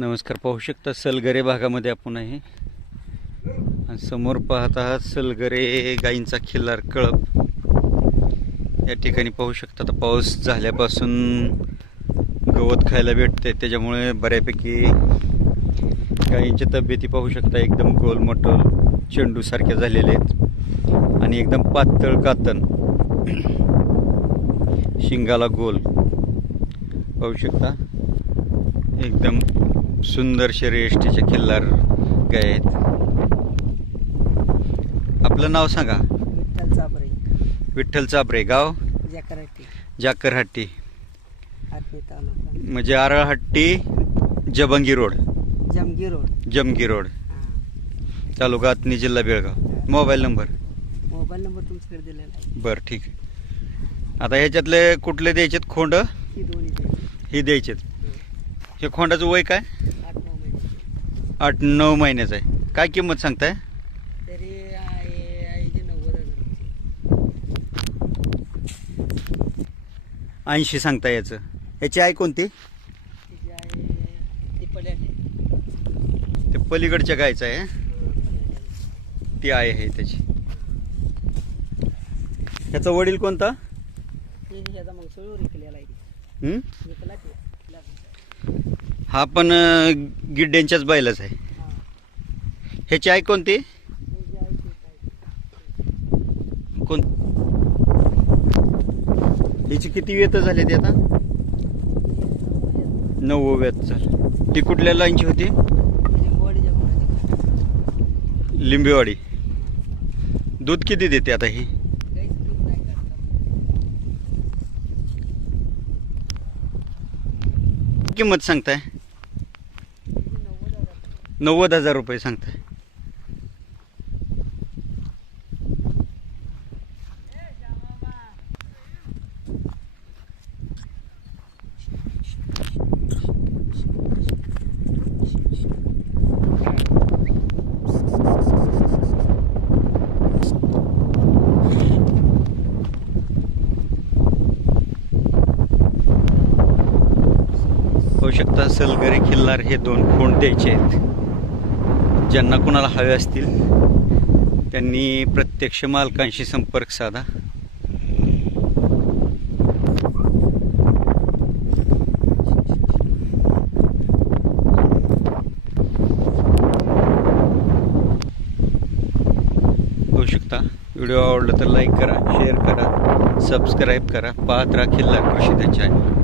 नमस्कार. पाहू शकता सलगरे भागामध्ये आपण आहे आणि समोर पाहत आहात सलगरे गायींचा खिल्लार कळप. या ठिकाणी पाहू शकता आता पाऊस झाल्यापासून गवत खायला भेटते, त्याच्यामुळे बऱ्यापैकी गायींच्या तब्येती पाहू शकता एकदम गोलमटोल चेंडू सारख्या झालेले आहेत आणि एकदम पातळ कातन, शिंगाला गोल पाहू शकता. एकदम सुंदर शर्यष्टीचे खिल्लार गाय आहेत. आपलं नाव सांगा. विठ्ठल चाबरे. विठ्ठल चाबरे, गाव जाकरहट्टी, जाकरहट्टी आटणे तालुका, म्हणजे आरळहट्टी, जबंगी रोड, जमगी रोड, तालुका आटणे, जिल्हा बेळगाव. मोबाईल नंबर तुमच्याकडे दिलेला आहे. बरं, ठीक आहे. आता ह्याच्यातले कुठले द्यायचेत खोंड? ही दोन्ही द्यायची. ही द्यायचेत. हे खोंडाचं वय काय? 8-9 महिने. 8-9 महिन्याचं आहे. काय किंमत सांगताय? तरी आहे 90,000. 80 सांगताय याचं. याची आहे कोणती? तिची आहे ती पल्याने. ते पलीकडच्या गायचं आहे. ती आहे त्याची. याचा वडील कोणता? ह्याचा मग सळूर केलेला आहे. विकला ते. हा पण गिड्ड्यांच्याच बैलाच आहे. ह्याची आई कोणती? कोण? हिची किती वेत झाली ती आता? 9 वेत झाली. ती कुठल्या लाईनची होती? लिंबेवाडी. दूध किती देते आता ही? किंमत सांगताय? 90,000 रुपये सांगताय. होऊ शकता सलगरे खिल्लार हे 2 खोंड द्यायचे आहेत. ज्यांना कोणाला हवे असतील त्यांनी प्रत्यक्ष मालकांशी संपर्क साधा. होऊ शकता. व्हिडिओ आवडला तर लाईक करा, शेअर करा, सबस्क्राईब करा. पाहत राहा खिल्लार कृषी चॅनल.